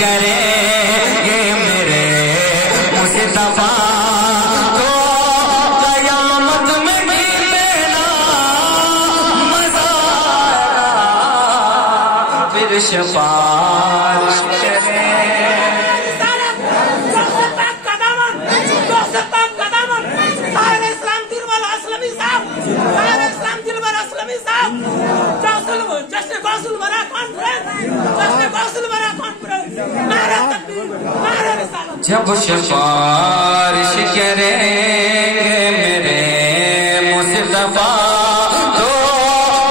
करेंगे मेरे मुस्तफा तो कयामत में भी लेना मजा फिर सिफारिश जब सिफारिश करेंगे मेरे मुस्तफा तो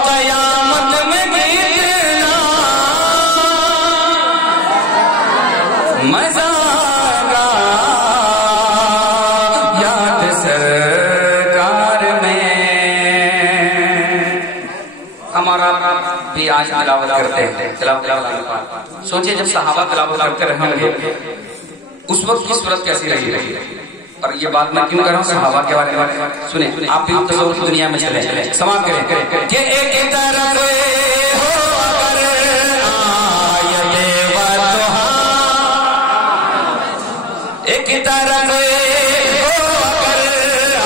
कयामत में गिरना मजा आगा याद सरकार में। हमारा भी आज तिलावत करते हैं, सोचिए जब सहाबा तिलावत करते रहेंगे उस वक्त की सूरत कैसी रही। और ये बात मैं क्यों कर रहा हूँ सहाबा के बारे में, सुने आप भी तस्वीर दुनिया में चले समाप्त करें कि एक तरफ हो अगर आयते वतहा, एक तरफ हो अगर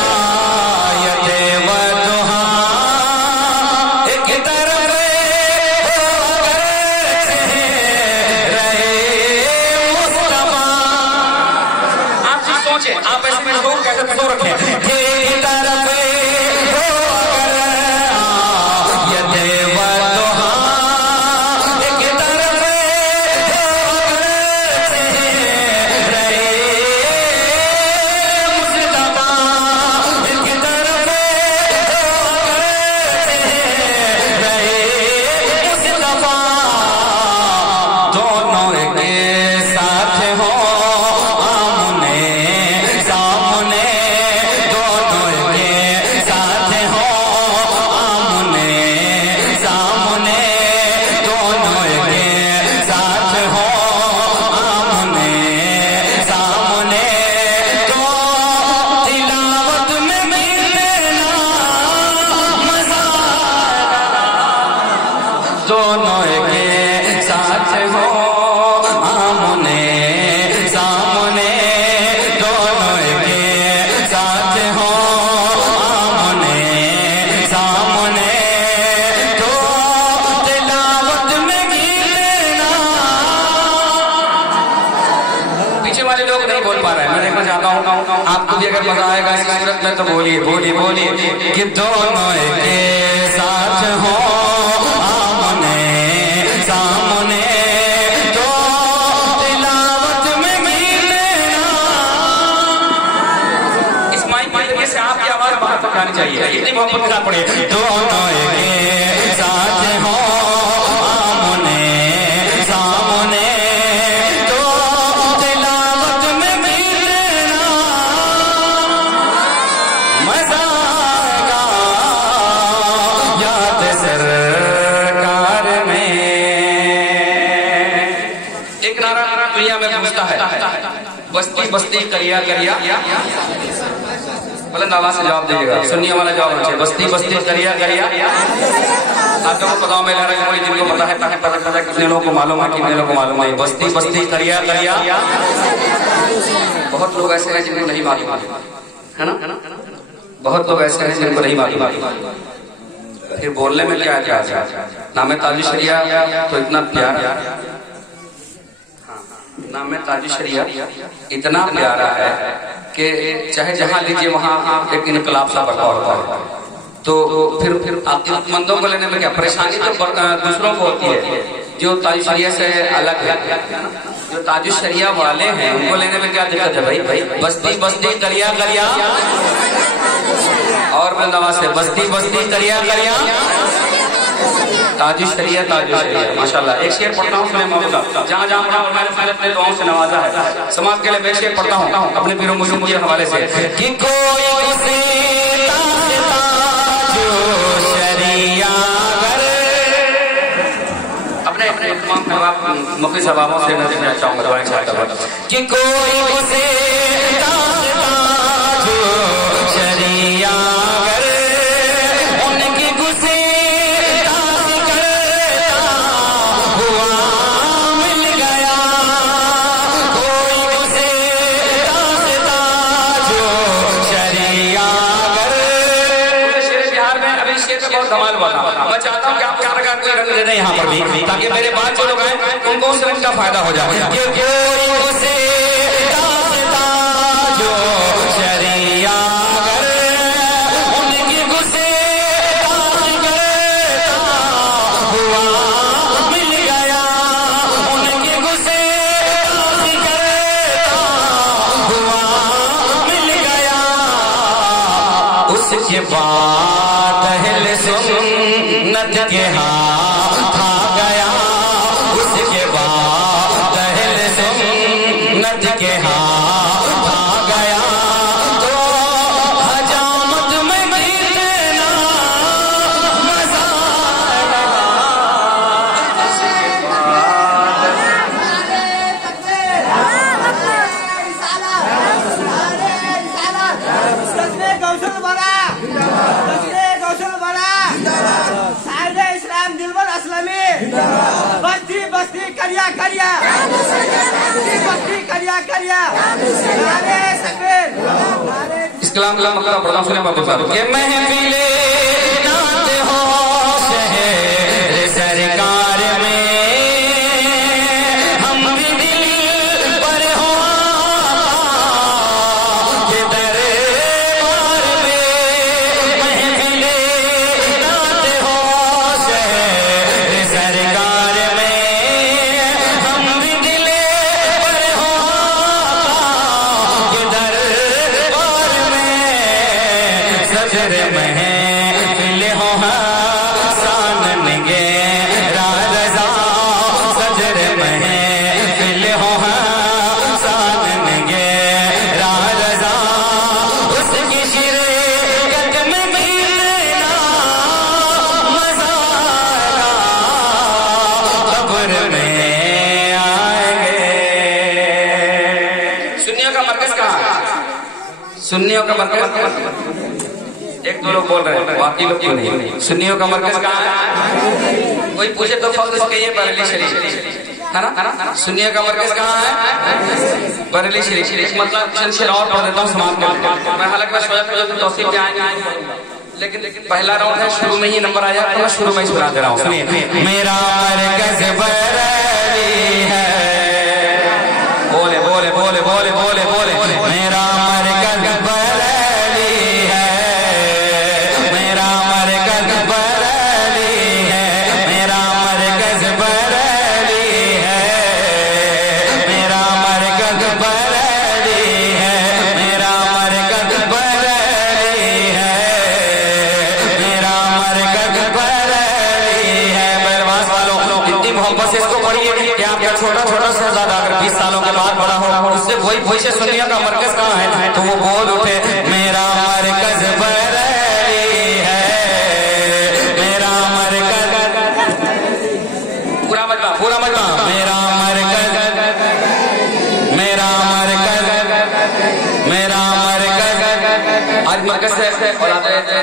आयते वतहा, एक तरफ हो अगर आप इसमें लोग कैसे तो रखें कि तरफ हो अगर आयते वतहा, एक तरफ हो अगर मुस्तफा, एक तरफ हो अगर मुस्तफा, दोनों के साथ हो दोनों के साथ हो आमने सामने, दोनों के साथ हो आमने सामने, तो तिलावत में गिरना। पीछे वाले लोग नहीं बोल पा रहे हैं, मैं देखना चाहता हूँ आपको भी अगर मजा आएगा इस सूरत में तो बोलिए बोलिए बोलिए कि दोनों के साथ हो सामने, तो तिलावत में गिरना। इस माइक के से आपकी आवाज बाहर तक आनी चाहिए, इतनी मोहब्बत का पड़े। दोनों के साथ हो आमने सामने, तो तिलावत में गिरना मजा आगा याद सरकार में। एक नारा दुनिया में पूछता है बस्ती बस्ती करिया करिया, बुलंद आवाज से जवाब दीजिएगा, सुनने वाला जवाब होना चाहिए। बस्ती बस्ती करिया करिया, आप लोगों को पता मेरे कोई जिनको पता है ताकि पता चला कितने लोगों को मालूम है कितने लोगों को मालूम है। बस्ती बस्ती करिया करिया, बहुत लोग ऐसे हैं जिनको नहीं मालूम है ना, बहुत लोग ऐसे हैं जिनको नहीं मालूम। फिर बोलने में क्या क्या नाम ताजी शरिया तो इतना प्यारा, नाम ताजी शरिया इतना प्यारा है कि चाहे जहां लीजिए वहां एक इनकलाब सा बरपा होता है। तो फिर अकीदतमंदों को लेने में क्या परेशानी तो दूसरों को होती है जो ताजी शरिया से अलग है। जो ताजी शरिया वाले हैं उनको लेने में क्या दिक्कत है भाई? बस्ती बस्ती करिया करिया, और बुलंद से बस्ती बस्ती करिया करिया, ताजी शरिया माशाल्लाह। एक शेर पढ़ता हूँ अपने मौका जहाँ जहाँ पढ़ा और मैंने अपने दुआओं से नवाजा है। समाज के लिए मैं शेर पढ़ता हूँ अपने पीरों मुर्शिदों के हवाले से कि कोई उसे अपने मुफ्ती सबाबों से मैं देना चाहूँगा दुआएं चाहता हूँ कि कोई उसे शरिया वाला। मैं चाहता हूँ कि आप इस प्रकार कोई रंग दे दें यहाँ पर भी, ताकि मेरे बाद जो लोग आए उनको उस रंग का फायदा हो जाए। कि कोई उसे दास्ता जो शरिया उनकी गुस्से हुआ मिल गया, उनकी गुस्से हुआ मिल गया। उसके बाद अहले सुन्नत के हाथ आ गया, उसके बाद अहले सुन्नत के हाथ आ गया। तो हजामत में कितना मजा बस्ती बस्ती करिया करिया बस्ती करिया करिया। इस कलाम का मतलब पढ़ना सुने बाबू साहब के महफिले नाते हो शहर सरकार में, हम भी दिल पर हो के दरबार में। महफिले नाते हो शहर सरकार में, हम भी दिल पर हो के दरबार में। सजर महफिल हो हसन गे राजा, सजर महफिल हो हसन गे राजा। उसकी शिरकत में मिलना मजा कब्र में आएंगे। सुन्नियों का मरकज कहाँ है? सुन्नियों का मरकज एक दो लोग बोल रहे हैं, बाकी लोग क्यों नहीं? सुन्नियों का मरकज कहाँ है? कोई पूछे तो फौज इसके ये बरेली शरीफ है ना? सुन्नियों का मरकज कहाँ है? बरेली शरीफ। मतलब चंद और पढ़ देता हूँ समाप्त कर। मैं हालांकि मैं सोचा था जब तौसीफ पे आएंगे, लेकिन पहला राउंड है, शुरू में ही नंबर आया तो मैं शुरू में ही सुना दे रहा हूँ। सुनिए, मेरा मरकज बरेली है, बोले बोले बोले बोले बोले बोले। मेरा मरकज बरेली है, मेरा मरकज बरेली है, मेरा मरकज बरेली है, मेरा मरकज बरेली है, मेरा मरकज बरेली है, मेरा मरकज बरेली है। बरवास वालों इतनी मोहब्बत से इसको पढ़िए कि आपका छोटा छोटा शहजादा अगर 20 सालों के बाद बड़ा हो, उससे कोई पूछे सुन्नियों का मरकज कहाँ है, तो वो बोल उठे मेरा मरकज बरेली है, मेरा मरकज। पूरा मजमा मेरा मरकज, मेरा मरकज, मेरा मरकज। आज मरकज से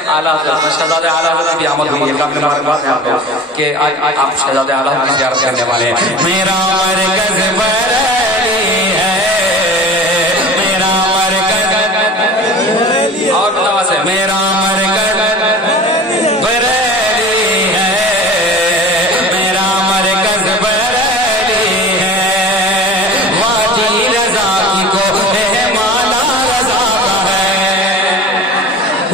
आला शहजादे आला की आमद हुई है। काफी मुबारकबाद है आपको कि आज आप शहजादे आला की ज़ियारत करने वाले हैं। मेरा मरकज बरेली है, मेरा मरकज। और बतावा से मेरा मरकज बरेली है, मेरा मरकज बरेली है। वादी रजा की को है माला रजा का है,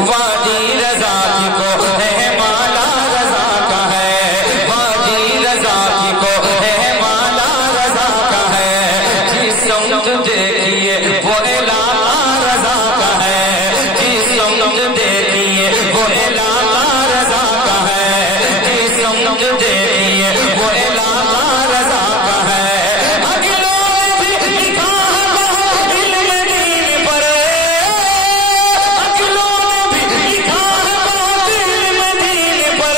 वादी रजा की को है माला रजा का है, वादी रजा की को है माला रजा का है। जिस समत देखिए वो लाला रजा का है, जिस समत देखिए वो लाला रजा का है, जिस समत देखिए वो लाला रजा का है। अगलों ने भी लिखा है इल्म दीन पर, अगलों ने भी लिखा है इल्म दीन पर।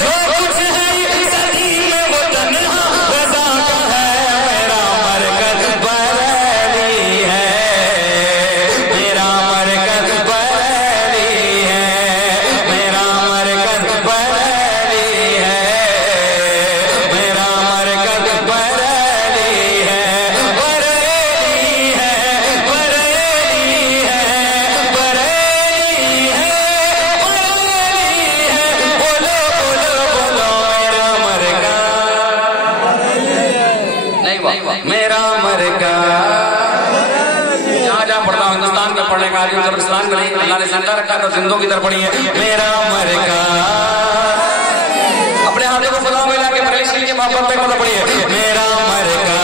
जो कुछ है इस सदी में वो तन्हा रजा का है। मेरा मरकज बरेली मेरा मरकज। जहाँ जहाँ पढ़ता हूँ हिंदुस्तान में पढ़ने का आदमी कब्रिस्तान में नहीं, अल्लाह ने जिंदा रखा तो जिंदों की तरफ पढ़ी है। मेरा मरकज अपने हाथों को खुदा मिला के बरेली शरीफ के मोहब्बत पे पता पड़ी है। मेरा मरकज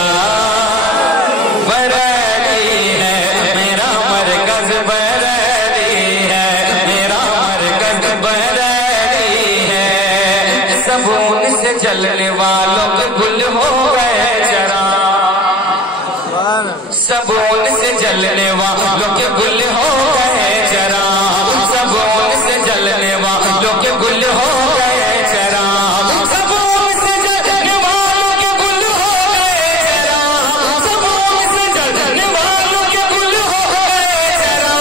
बरेली है, मेरा मरकज बरेली है, मेरा मरकज बरेली है। सबून से जलने वालों के गुल हो गए जरा, सबून से जलने वालों के गुल हो गए जरा, सबून से जलने वालों के गुल हो गए जरा, सबून से जलने वालों के गुल हो गए जरा, सबून से जलने वालों के गुल हो गए जरा।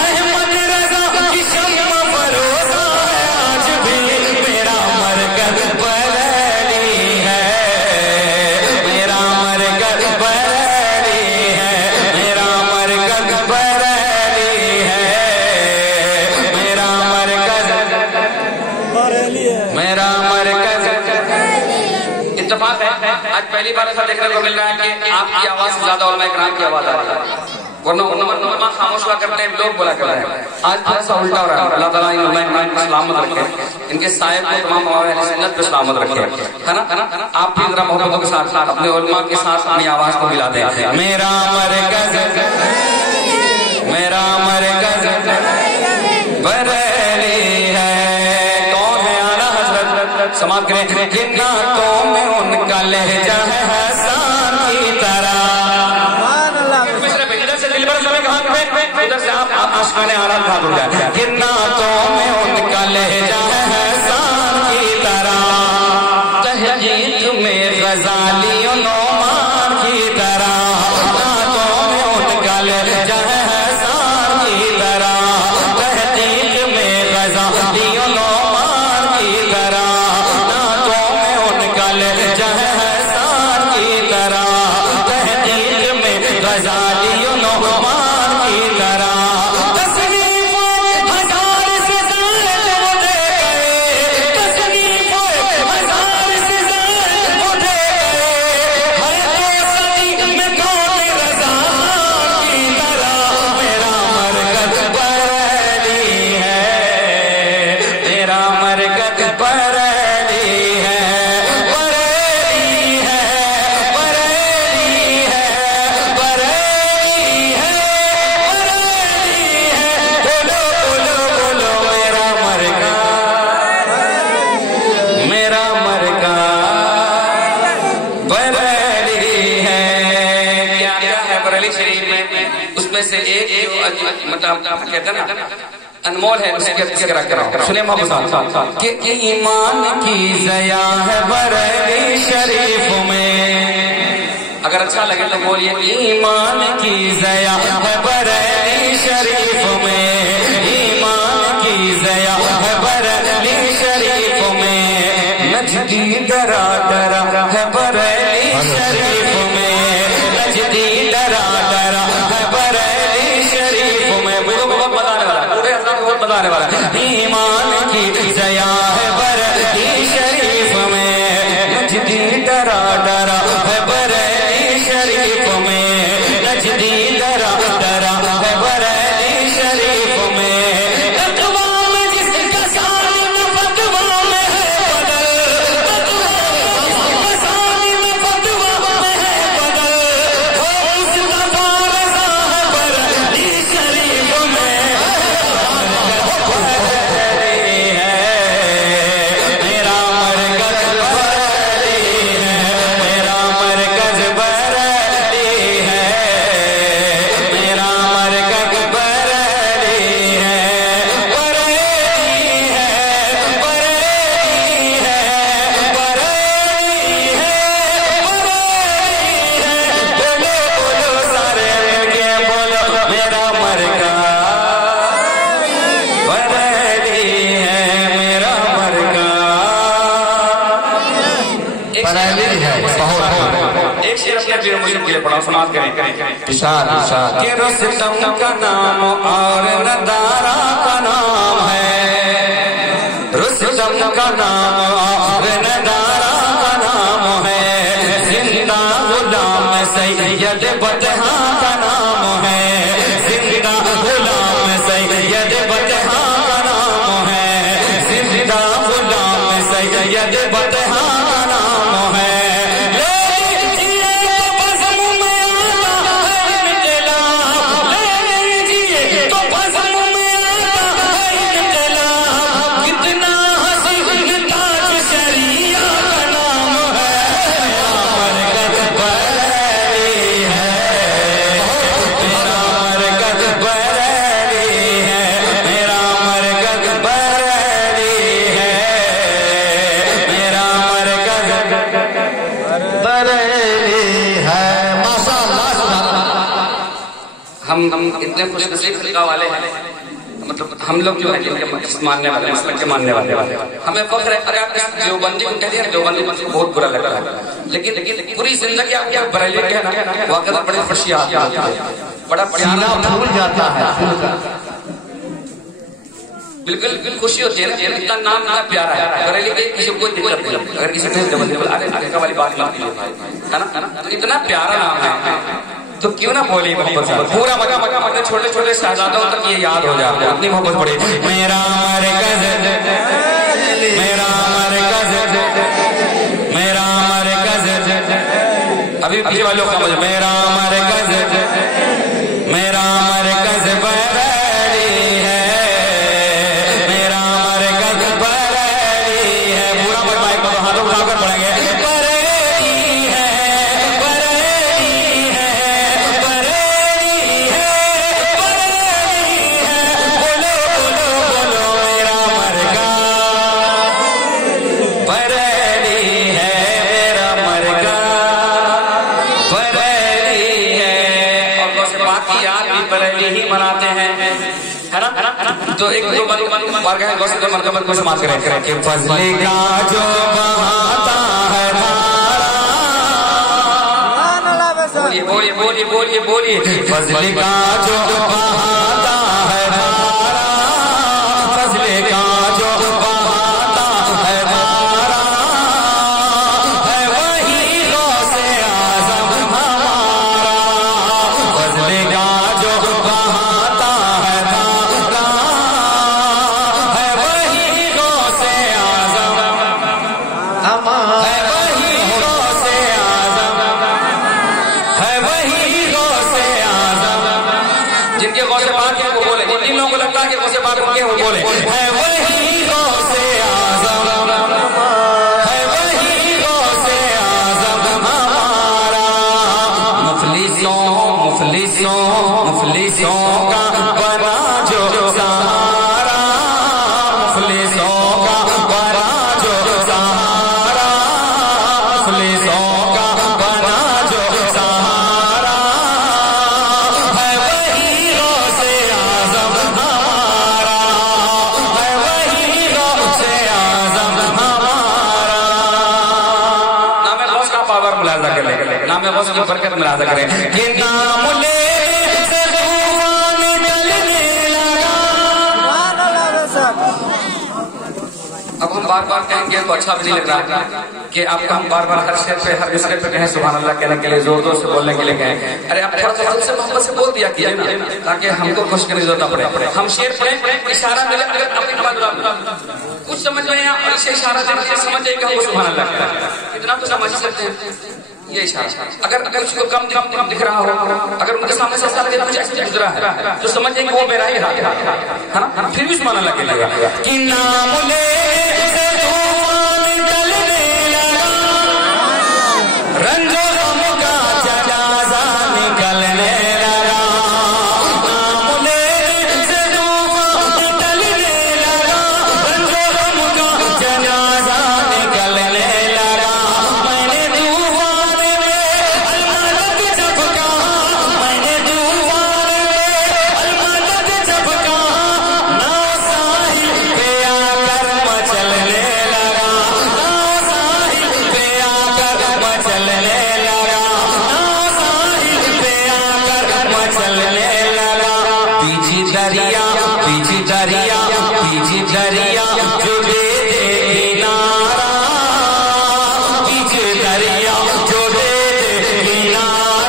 अहमद रजा की शम्मा फरोज़ा है आज भी, मेरा मरकज बरेली है, मेरा मरकज बरेली है, मेरा मरकज बरेली है, मेरा मरकज मेरा मरकज। इत्तेफाक है आज पहली बार ऐसा देखने को मिल रहा है कि आपकी आवाज से ज्यादा उलमा इकराम की आवाज आ रही है, वरना उलमा खामोश हुआ करते हैं, लोग बोला करते हैं। आज थोड़ा सा उल्टा हो रहा है। अल्लाह ताला इन उलमा इकराम को सलामत रखे, इनके साहिब को तमाम अहले सुन्नत पे सलामत रखे, है ना। आप भी जरा मोहब्बतों के साथ साथ अपने उलमा के साथ अपनी आवाज को मिला दें। मेरा मरकज मेरा मरकज बरेली है। कौन है आला हजरत? समाप्त करें। गिन्नातों में उनका लहजा है हसन की तरह। इधर से दिल भर समय कहाँ पे, उधर से आप आसमाने आला हाथ उड़ जाए। गिन्नातों में उनका लहजा है हसन की तरह, तहजीत में गजालियों नौमान की तरह, नातों में उनका लहजा है हसन की तरह, तहजीत में गजालियों नौमान की तरह, नातों में उनका लहजा है हसन की तरह, तहजीत में गजालियों नौमान की तरह। तसनीफ हजार से ज़ायद वो दे गए, तसनीफ हजार से ज़ायद वो दे गए, हर सदी में कौन रज़ा की तरह। मेरा मरकज बरेली है, मेरा मरकज बरेली है, बरेली है, बरेली है, बरेली है, बरेली है। बोलो बोलो बोलो मेरा मरकज, मेरा मरकज बरेली है। क्या क्या है बरेली शरीफ में? उसमें से एक मतलब कहते हैं ना अनमोल है, उसके जिक्र करो। सुने मोहब्बत कि ईमान की ज़या है बरेली शरीफ में। अगर अच्छा लगे तो बोलिए ईमान की ज़या है बरेली शरीफ में, ईमान की ज़या है बरेली शरीफ में। नजदी डरा डरा है बरेली शरीफ में, नजदी डरा डरा है बरेली शरीफ में। मुझे बहुत बताने वाला, बूढ़े हजरात को बहुत बताने वाला। ईमान की ज़या है बरेली शरीफ में, नजदी डरा डरा है बरेली शरीफ में, नजदी डरा डरा है बरेली शरीफ में। तकवा में जिसका सालिम फतवा में है बदल, जिसका सालिम फतवा में है बदल, वो उसका वारसा है बरेली शरीफ में। बरेली है, मेरा मरकज बरेली है, मेरा मरकज बरेली है, मेरा मरकज बरेली है, बरेली है, बरेली है, बरेली है, बरेली है। बोलो बोलो सारे मिलके बोलो मेरा मरकज बरेली है, मेरा मरकज बरेली है। एक शेर अपने पीर मुर्शिद के लिए पढ़ा, समाप्त करें। इशार इशार कि रुस्तम का नाम और नदारा का नाम है, रुस्तम का नाम और नदारा का नाम है, जिंदा गुलाम सैयद बतहा का नाम है, जिंदा गुलाम सैयद बतहा का नाम है, जिंदा गुलाम सैयद बतहा का नाम है। हम इतने खुशनसीब तरीका वाले हैं, मतलब हम लोग जो है मानने वाले, मसलक के मानने वाले, हमें फख्र है। अगर आप देवबंदी को कहते हैं, देवबंदी को बहुत बुरा लगता है, लेकिन पूरी जिंदगी आप क्या बरेली के ना वाकई बड़ी खुशी आती है, बड़ा प्यारा फूल जाता है, बिल्कुल खुशी होती है ना। इतना नाम इतना प्यारा है बरेली के, किसी को कोई दिक्कत नहीं। अगर किसी ने देवबंदी बोला, अरे आगे वाली बात मत कीजिए भाई, है ना, इतना प्यारा नाम है, तो क्यों ना बोली मोहब्बत से पूरा मगा मगा मतलब छोटे छोटे शहजादों तक ये याद हो जाए, इतनी मोहब्बत पड़ी। मेरा मरकज, मेरा मरकज, मेरा मरकज, अभी पीछे वालों को समझ, मेरा मरकज, मेरा मरकज बरेली है, मेरा मरकज बरेली है। पूरा माइक को हाथों उठाकर पढ़ेंगे। तो एक दो बार गए गौसे को मरकबत को समाज करें कि फजले का जो बहाता है धारा, बोलिए बोलिए बोलिए बोलिए बोलिए, फजले का जो बहाता है धारा, फजले का जो बहाता है धारा, है वही गौसे आज़म हमारा। फजले का जो बहाता है धारा, है वही गौसे आज़म हमारा, है वही गौसे आज़म, है वही गौसे आज़म। जिनके गौसे बात है वो बोले, जिन लोगों को लगता है कि गौसे बात उनके वो बोले, है वही गौसे आज़म, है वही गौसे आज़म हमारा। मुफलिसों मुफलिसों मुफलिसों का बना जो सहारा, मुफलिसों का बना जो सहारा, मुफलिसों का बना जो सहारा, है वही गौसे आज़म हमारा, है वही गौसे आज़म हमारा। नाम गौस का पावर मुलाजा करें, नाम गौस की बरकत मुलाजा करें कि नाम ले से तूफान चलने लगा। अब हम बार बार कहेंगे तो अच्छा भी नहीं लग रहा कि आपको हम बार बार हर शेर पे हर दूसरे पे कहें सुभान अल्लाह कहने के लिए, जोर जोर से बोलने के लिए कहें। अरे आप थोड़ा सा दिल से मोहब्बत से बोल दिया कीजिए ना, ताकि हमको खुश करने की जरूरत पड़े। हम शेर पढ़े, इशारा मिले, अगर अपनी कुछ समझ में आया और इसे इशारा देने से समझ जाए कि हमको सुभान अल्लाह कहना है, इतना तो समझ सकते हैं ये इशारा। अगर उसको कम दिख रहा हो, अगर उनके सामने से ऐसा लगे कुछ ऐसा गुजरा है, तो समझ जाएंगे वो मेरा ही हाथ है ना, फिर भी सुभान अल्लाह कहने लगा। कि नाम ले से तूफान चलने लगा, रंजो गम का जनाजा निकलने लगा। नाम ले से तूफान चलने लगा, रंजो गम का जनाजा निकलने लगा। मैंने तूफान में अलमदद जब कहा, मैंने तूफान में अलमदद जब कहा, ना साहिल पे आकर मचलने लगा, ना साहिल पे आकर मचलने लगा, ना साहिल पे आकर मचलने लगा। पीछे दरिया पीछे दरिया पीछे दरिया जो दे दे किनारा, पीछे दरिया जो दे दे किनारा,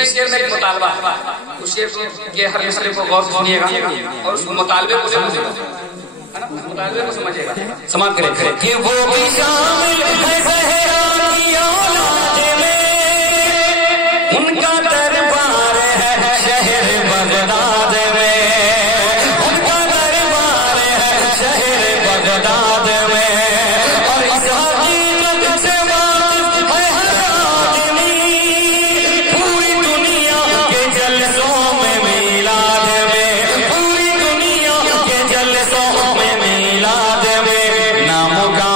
इसमें शेर में एक मुतालबा है, उस शेर के हर मसले को गौर से सुनिएगा और उस मुतालबे को समझिएगा, है ना, मुतालबे को समझिएगा, समाप्त करें कि वो भी शामिल है ज़हरा की औलाद में, उनका दरबार है शहर बगदाद में, उनका दरबार है शहर बगदाद में, और इस हकीकत से वाकिफ है हर आदमी, पूरी दुनिया के जलसों में मीलाद में, पूरी दुनिया के जलसों में मीलाद में, नामों का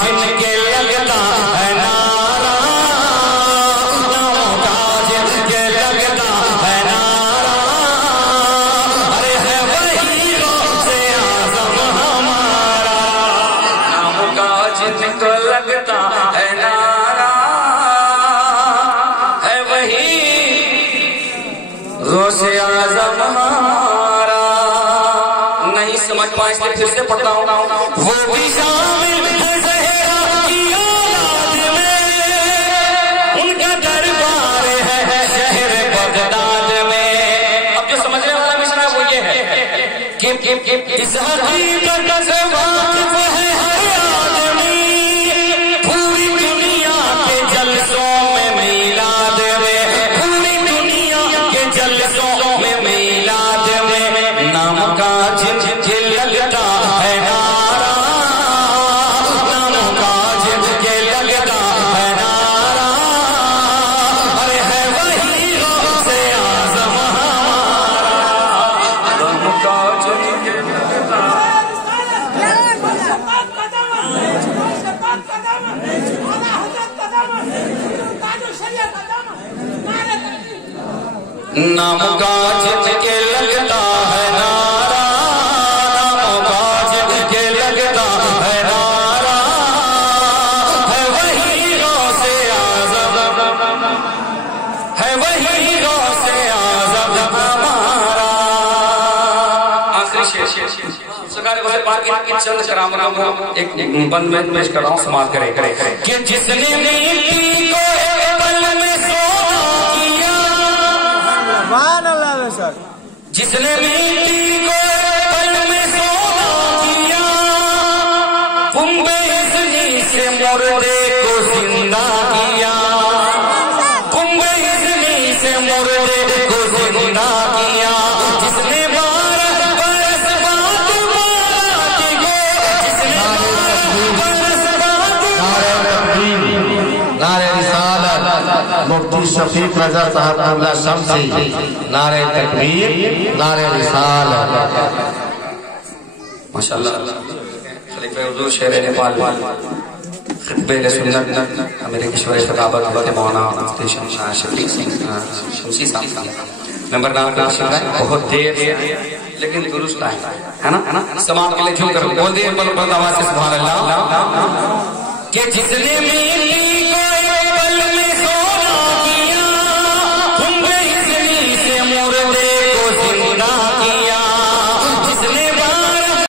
जिनके लगता है नारा, नामों का जिनके लगता है नारा, अरे है वही गौसे आज़म हमारा, नामों का जिनको लगता है नारा, है वही गौसे आज़म हमारा। नहीं समझ पाए इसलिए फिर से पढ़ता हूँ, वो भी शामिल है ज़हरा की औलाद में, उनका दरबार है शहर बगदाद में। अब जो समझने वाला मिशन है वो ये है कि इस हकीकत से वाकिफ है हर आदमी, पूरी दुनिया के जलसों में मीलाद में, पूरी दुनिया के जलसों में मीलाद में, नाम का जिनके लगता है नारा, नाम का जिनके लगता है नारा, अरे है वही गौसे आज़म हमारा, नाम का जिनके लगता नाम का जिनके लगता है नारा, नाम का जिनके लगता है नारा, है वही गौसे आज़म, है वही गौसे आज़म हमारा। आखिरी शेर सरकार को पार की चंद करामतों को एक बंद में पेश कर रहा हूँ, समाप्त करें कि जिसने मिट्टी को एक पल में सोना किया, सर जिसने मिट्टी को पल में सोना किया, कुंभे इज़नी से मुर्दे को जिंदा किया, कुंभे इज़नी से मुर्दे को जिंदा किया, जिसने 12 बरस बाद बात को, जिसने 12 बरस बाद नारे रिसालत मुफ्ती शफीक रजा साहब अल्लाह शम्सी, नारे तकबीर, नारे रिसालत। माशाअल्लाह खलीफा हुजूर शेर नेपाल खितबे सुन्नत मेरे किशोर खिताबत हज़रत मौलाना मुफ्ती शफीक शमसी साहब नंबर नाम का शिकायत बहुत देर लेकिन दुरुस्त है ना, समाज के लिए क्यों करो, बोल दिए बल आवाज से सुभान अल्लाह कि जिसने मिली